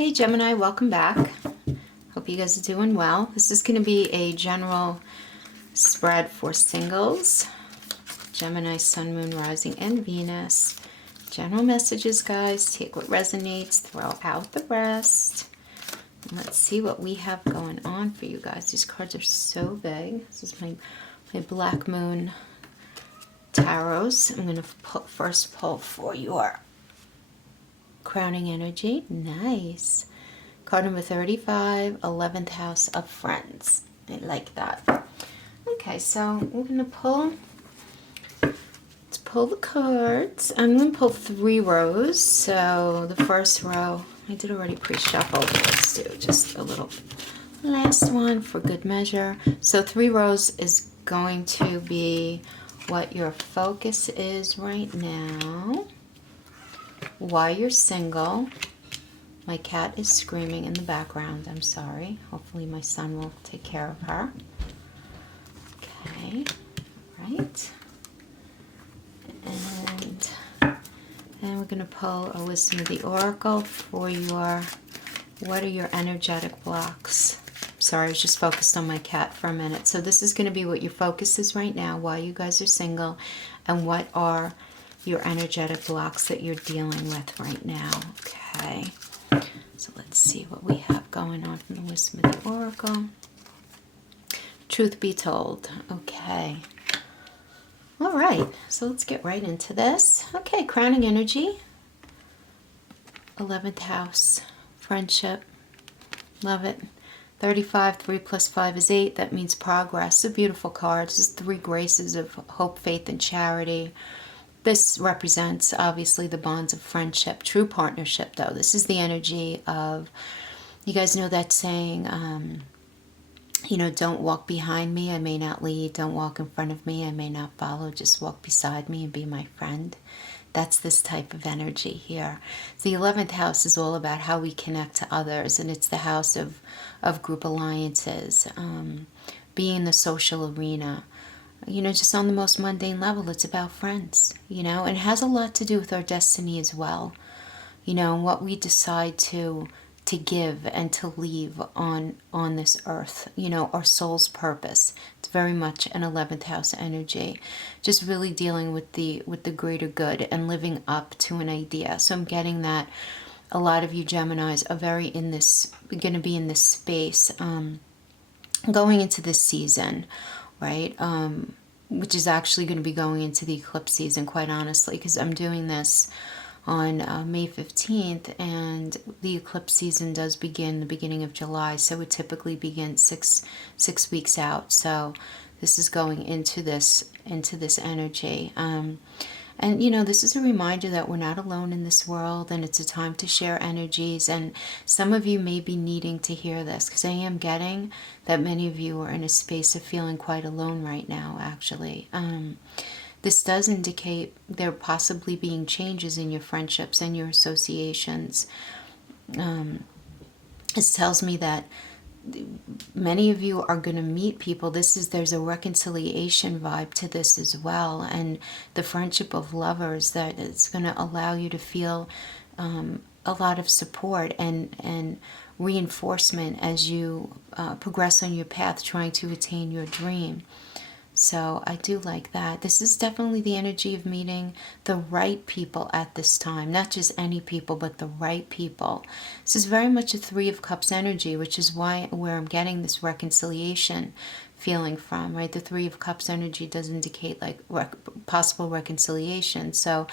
Hey Gemini, welcome back. Hope you guys are doing well. This is going to be a general spread for singles. Gemini, Sun, Moon, Rising, and Venus. General messages, guys. Take what resonates, throw out the rest. And let's see what we have going on for you guys. These cards are so big. This is my Black Moon tarots. I'm going to first pull for your crowning energy. Nice. Card number 35, 11th house of friends. I like that. Okay, so we're going to pull. Let's pull the cards. I'm going to pull 3 rows. So the first row, I did already pre-shuffle. Let's do just a little last one for good measure. So 3 rows is going to be what your focus is right now. Why you're single. My cat is screaming in the background. I'm sorry. Hopefully my son will take care of her. Okay. Right. And we're going to pull a wisdom of the oracle for your, what are your energetic blocks? Sorry, I was just focused on my cat for a minute. So this is going to be what your focus is right now, why you guys are single, and what are your energetic blocks that you're dealing with right now. Okay. So let's see what we have going on from the wisdom of the oracle. Truth be told. Okay. All right. So let's get right into this. Okay. Crowning energy. 11th house. Friendship. Love it. 35, 3 plus 5 is 8. That means progress. It's a beautiful card. This is 3 graces of hope, faith, and charity. This represents, obviously, the bonds of friendship, true partnership, though. This is the energy of, you guys know that saying, don't walk behind me, I may not lead. Don't walk in front of me, I may not follow. Just walk beside me and be my friend. That's this type of energy here. The 11th house is all about how we connect to others, and it's the house of group alliances, being in the social arena. Just on the most mundane level, it's about friends, and it has a lot to do with our destiny as well, and what we decide to give and to leave on this earth, our soul's purpose. It's very much an 11th house energy, just really dealing with the greater good and living up to an idea. So I'm getting that a lot of you Geminis are going to be in this space, going into this season, right? Which is actually going to be going into the eclipse season, quite honestly, because I'm doing this on May 15th, and the eclipse season does begin the beginning of July, so it typically begins six weeks out. So this is going into this energy. And, this is a reminder that we're not alone in this world, and it's a time to share energies. And some of you may be needing to hear this, because I am getting that many of you are in a space of feeling quite alone right now, actually. This does indicate there possibly being changes in your friendships and your associations. This tells me that many of you are going to meet people. There's a reconciliation vibe to this as well, and the friendship of lovers, that it's going to allow you to feel a lot of support and reinforcement as you progress on your path trying to attain your dream. So I do like that. This is definitely the energy of meeting the right people at this time. Not just any people, but the right people. This is very much a 3 of Cups energy, which is where I'm getting this reconciliation feeling from, right? The 3 of Cups energy does indicate like possible reconciliation. So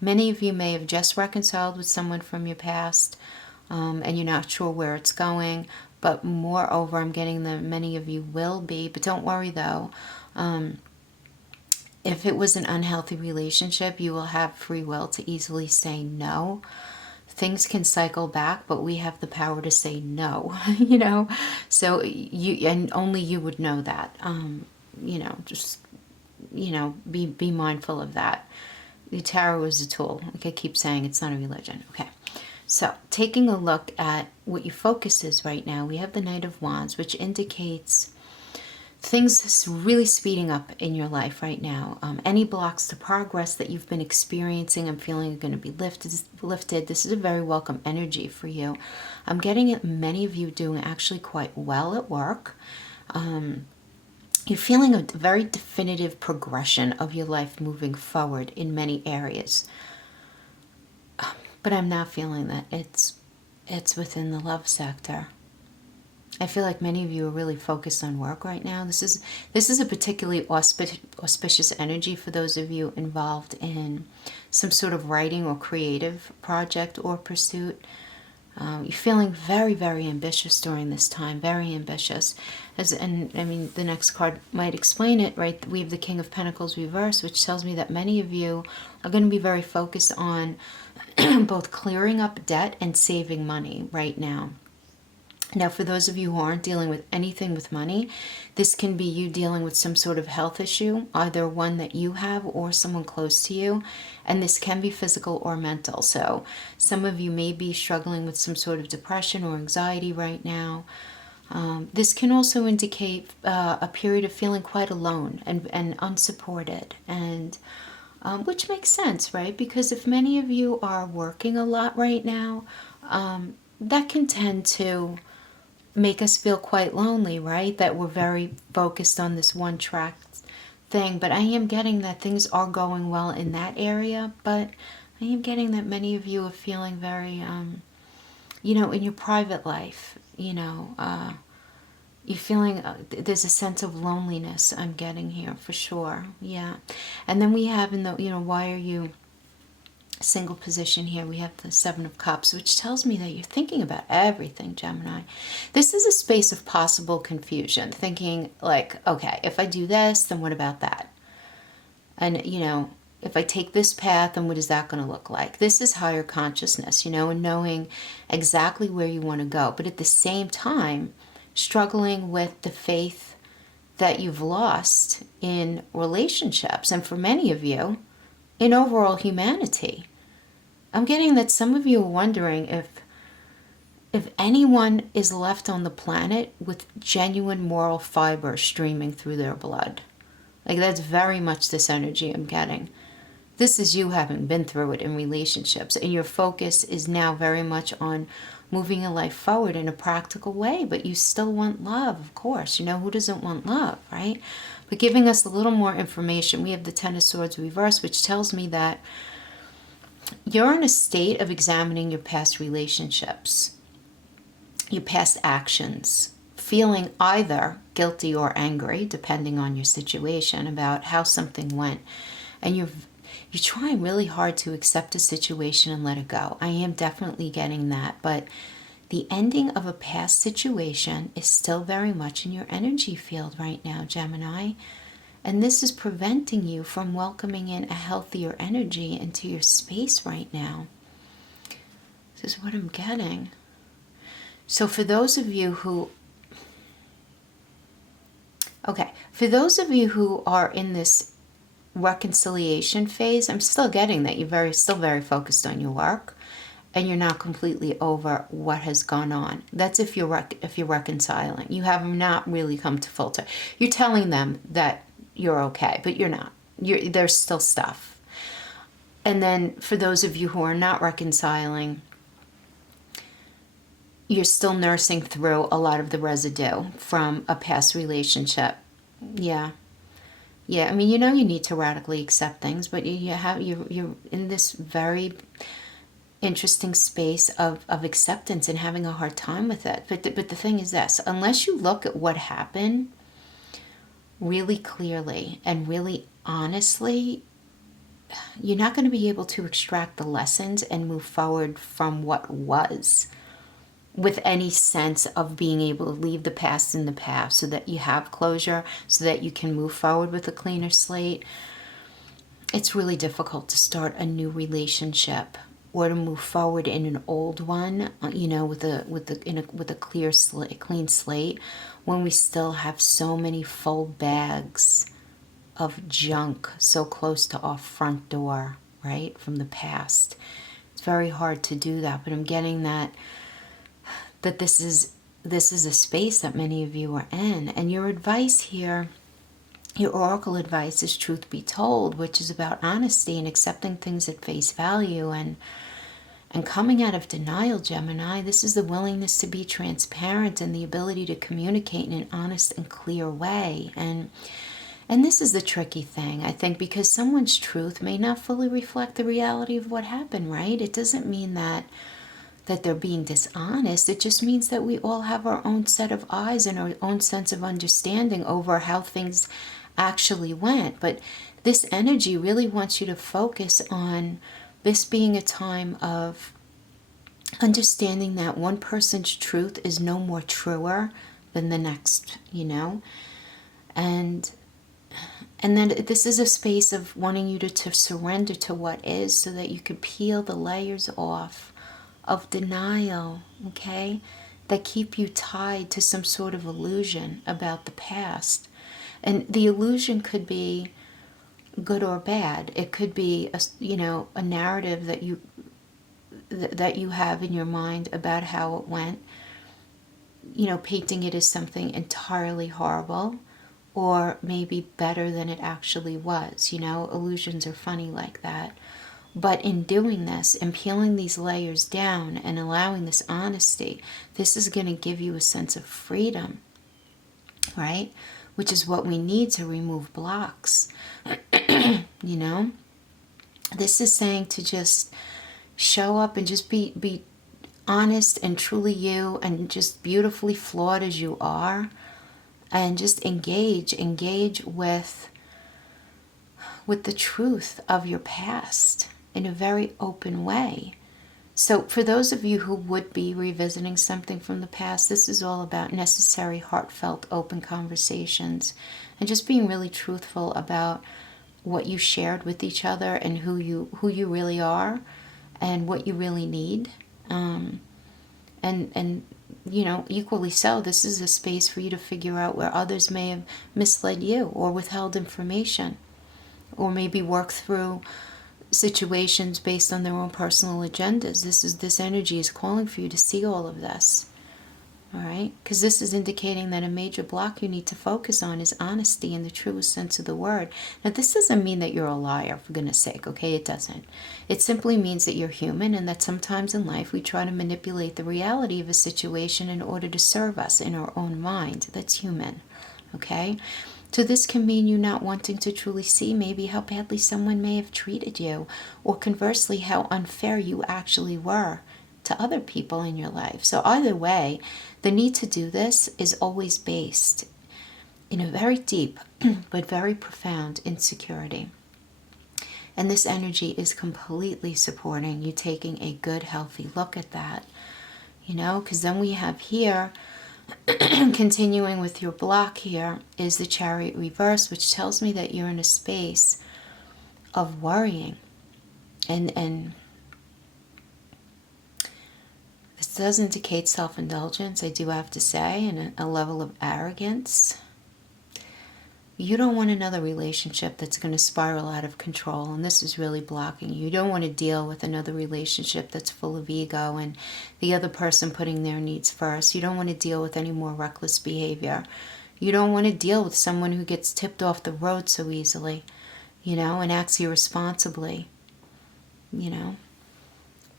many of you may have just reconciled with someone from your past, and you're not sure where it's going. But moreover, I'm getting that many of you will be. But don't worry, though. If it was an unhealthy relationship, you will have free will to easily say no. Things can cycle back, but we have the power to say no, So and only you would know that. Just, be mindful of that. The tarot is a tool. Like I keep saying, it's not a religion. Okay. So taking a look at what your focus is right now, we have the Knight of Wands, which indicates things really speeding up in your life right now. Any blocks to progress that you've been experiencing, I'm feeling are going to be lifted. This is a very welcome energy for you. I'm getting it, many of you doing actually quite well at work. You're feeling a very definitive progression of your life moving forward in many areas. But I'm not feeling that it's within the love sector. I feel like many of you are really focused on work right now. This is a particularly auspicious energy for those of you involved in some sort of writing or creative project or pursuit. You're feeling very, very ambitious during this time, very ambitious. The next card might explain it, right? We have the King of Pentacles reversed, which tells me that many of you are going to be very focused on both clearing up debt and saving money right now. Now, for those of you who aren't dealing with anything with money, this can be you dealing with some sort of health issue, either one that you have or someone close to you. And this can be physical or mental. So some of you may be struggling with some sort of depression or anxiety right now. This can also indicate a period of feeling quite alone and unsupported. And which makes sense, right? Because if many of you are working a lot right now, that can tend to make us feel quite lonely, right? That we're very focused on this one track thing. But I am getting that things are going well in that area. But I am getting that many of you are feeling very, in your private life, you're feeling, there's a sense of loneliness I'm getting here for sure. Yeah. And then we have in the, why are you single position here, we have the Seven of Cups, which tells me that you're thinking about everything, Gemini. This is a space of possible confusion, thinking like, okay, if I do this, then what about that? And, if I take this path, then what is that going to look like? This is higher consciousness, and knowing exactly where you want to go. But at the same time, struggling with the faith that you've lost in relationships. And for many of you, in overall humanity. I'm getting that some of you are wondering if anyone is left on the planet with genuine moral fiber streaming through their blood. Like, that's very much this energy I'm getting. This is you having been through it in relationships, and your focus is now very much on moving your life forward in a practical way, but you still want love, of course. Who doesn't want love, right? But giving us a little more information, we have the Ten of Swords reversed, which tells me that you're in a state of examining your past relationships, your past actions, feeling either guilty or angry, depending on your situation, about how something went. And you're trying really hard to accept a situation and let it go. I am definitely getting that, but the ending of a past situation is still very much in your energy field right now, Gemini. And this is preventing you from welcoming in a healthier energy into your space right now. This is what I'm getting. So for those of you who are in this reconciliation phase, I'm still getting that you're still very focused on your work. And you're not completely over what has gone on. That's if you're reconciling. You have not really come to full terms. You're telling them that you're okay, but you're not. There's still stuff. And then for those of you who are not reconciling, you're still nursing through a lot of the residue from a past relationship. Yeah. I mean, you need to radically accept things, but you're in this very interesting space of acceptance and having a hard time with it. But the thing is this, unless you look at what happened really clearly and really honestly, you're not going to be able to extract the lessons and move forward from what was with any sense of being able to leave the past in the past so that you have closure, so that you can move forward with a cleaner slate. It's really difficult to start a new relationship or to move forward in an old one, with a clean slate, when we still have so many full bags of junk so close to our front door, right, from the past. It's very hard to do that, but I'm getting that this is this is a space that many of you are in. And your advice here, your oracle advice, is truth be told, which is about honesty and accepting things at face value and coming out of denial, Gemini. This is the willingness to be transparent and the ability to communicate in an honest and clear way. And this is the tricky thing, I think, because someone's truth may not fully reflect the reality of what happened, right? It doesn't mean that they're being dishonest. It just means that we all have our own set of eyes and our own sense of understanding over how things actually went. But this energy really wants you to focus on this being a time of understanding that one person's truth is no more truer than the next, and then this is a space of wanting you to surrender to what is, so that you could peel the layers off of denial, okay, that keep you tied to some sort of illusion about the past. And the illusion could be good or bad. It could be a narrative that you have in your mind about how it went, painting it as something entirely horrible, or maybe better than it actually was. Illusions are funny like that. But in doing this and peeling these layers down and allowing this honesty, this is going to give you a sense of freedom, right? Which is what we need to remove blocks. This is saying to just show up and just be honest and truly you, and just beautifully flawed as you are, and just engage with the truth of your past in a very open way. So for those of you who would be revisiting something from the past, this is all about necessary, heartfelt, open conversations, and just being really truthful about what you shared with each other, and who you really are, and what you really need. And equally so, this is a space for you to figure out where others may have misled you or withheld information, or maybe work through situations based on their own personal agendas. This energy is calling for you to see all of this. All right? Because this is indicating that a major block you need to focus on is honesty in the truest sense of the word. Now, this doesn't mean that you're a liar, for goodness sake, okay? It doesn't. It simply means that you're human, and that sometimes in life we try to manipulate the reality of a situation in order to serve us in our own mind. That's human, okay? So this can mean you not wanting to truly see maybe how badly someone may have treated you, or conversely, how unfair you actually were to other people in your life. So either way, the need to do this is always based in a very deep but very profound insecurity. And this energy is completely supporting you taking a good, healthy look at that. Because then we have here, continuing with your block here, is the Chariot reverse, which tells me that you're in a space of worrying. And this does indicate self-indulgence, I do have to say, and a level of arrogance. You don't want another relationship that's going to spiral out of control, and this is really blocking you. You don't want to deal with another relationship that's full of ego and the other person putting their needs first. You don't want to deal with any more reckless behavior. You don't want to deal with someone who gets tipped off the road so easily, and acts irresponsibly,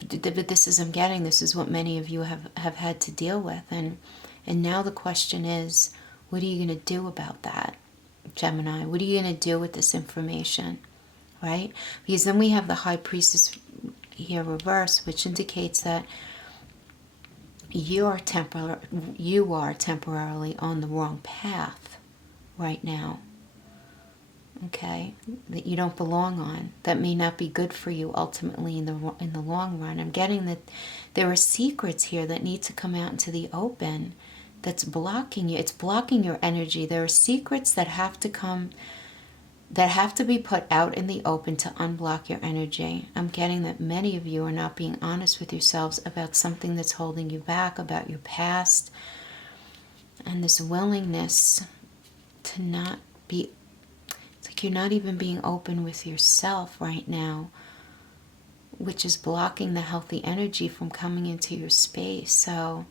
But this is, I'm getting, this is what many of you have had to deal with. And now the question is, what are you going to do about that, Gemini? What are you going to do with this information, right? Because then we have the High Priestess here reverse, which indicates that you are temporarily on the wrong path right now. Okay, that you don't belong on, that may not be good for you ultimately in the long run. I'm getting that there are secrets here that need to come out into the open that's blocking you. It's blocking your energy. There are secrets that have to be put out in the open to unblock your energy. I'm getting that many of you are not being honest with yourselves about something that's holding you back, about your past, and this willingness to not be, you're not even being open with yourself right now, which is blocking the healthy energy from coming into your space. So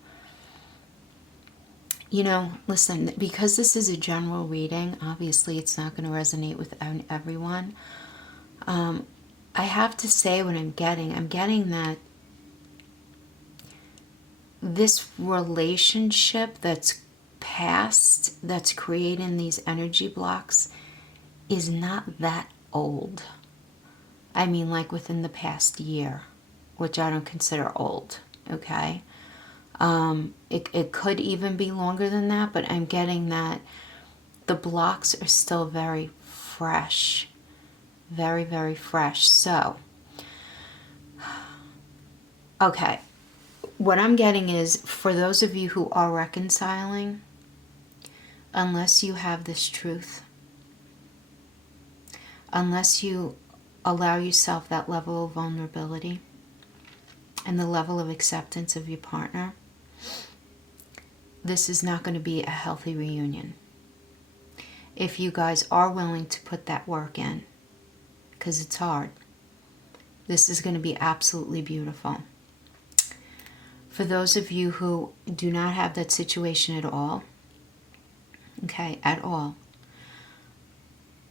Listen, because this is a general reading, obviously it's not going to resonate with everyone. I have to say what I'm getting that this relationship that's past, that's creating these energy blocks, is not that old. I mean, like within the past year, which I don't consider old, okay? It could even be longer than that, but I'm getting that the blocks are still very fresh. Very, very fresh. So, okay. What I'm getting is, for those of you who are reconciling, unless you have this truth, unless you allow yourself that level of vulnerability and the level of acceptance of your partner, this is not going to be a healthy reunion. If you guys are willing to put that work in, because it's hard, this is going to be absolutely beautiful. For those of you who do not have that situation at all, okay, at all,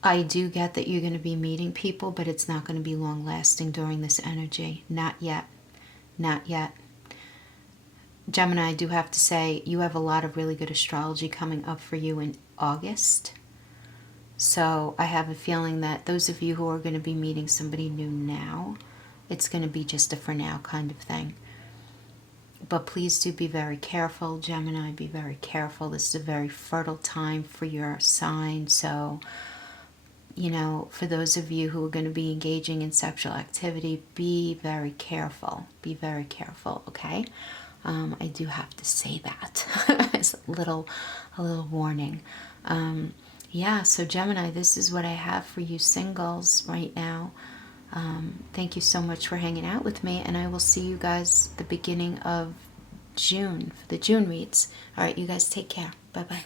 I do get that you're going to be meeting people, but it's not going to be long lasting during this energy. Not yet. Not yet. Gemini, I do have to say, you have a lot of really good astrology coming up for you in August. So I have a feeling that those of you who are going to be meeting somebody new now, it's going to be just a for now kind of thing. But please do be very careful, Gemini, be very careful. This is a very fertile time for your sign. So, for those of you who are going to be engaging in sexual activity, be very careful. Be very careful, okay? I do have to say that as a little warning. Yeah, so Gemini, this is what I have for you singles right now. Thank you so much for hanging out with me, and I will see you guys the beginning of June for the June reads. All right, you guys take care. Bye-bye.